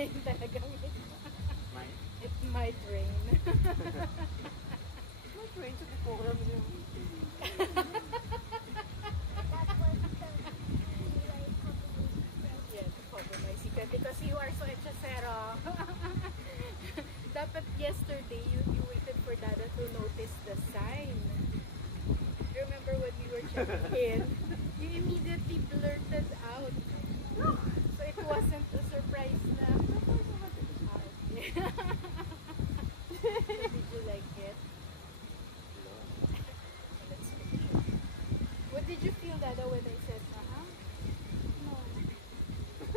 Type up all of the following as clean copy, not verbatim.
Ngayon talagang it might rain. Might rain sa program niyo. Yes, compromise ka because you are so hechicero. Dapat yesterday you waited for Dada to notice the sign. Remember when we were checking in? You immediately blurted out. So it wasn't a surprise na. Did you like it? What did you feel, Dada, when I said, no?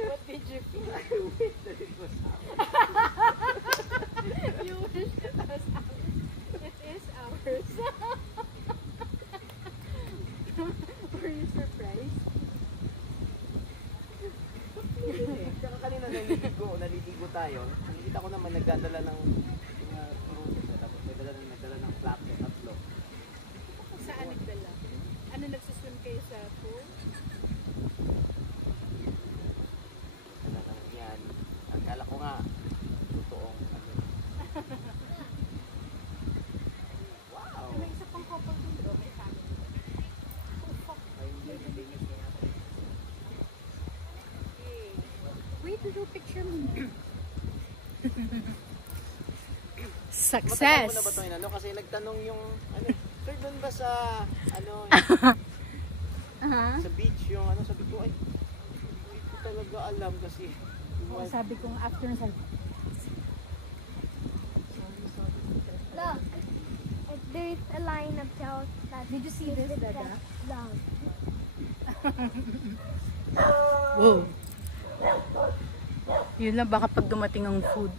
What did you feel? I wish that it was ours. You wish it was ours. It is ours. Were you surprised? Tsaka kanina naliligo tayo. Nakikita ko naman nagdadala ng tapos nagdala ng flapjack tatlo. Saan nagdala? Ano, nagsuswim kayo sa pool? Ano lang yan. Akala ko nga totoong ano. Wow! May isa pang couple dun, bro. May family. Oh, fuck. Ay, hindi niya sinabi. Okay. Wait, do picture me. Success! Matagal mo na ba ito inano? Kasi nagtanong yung, ano, sir, doon ba sa, ano, sa beach, yung ano, sabi ko, ay, hindi ko talaga alam kasi. Oo, sabi kong after na sabi. Look, there's a line of cows. Did you see this, Dada? Long. Whoa! Yun lang, baka pag dumating ang food.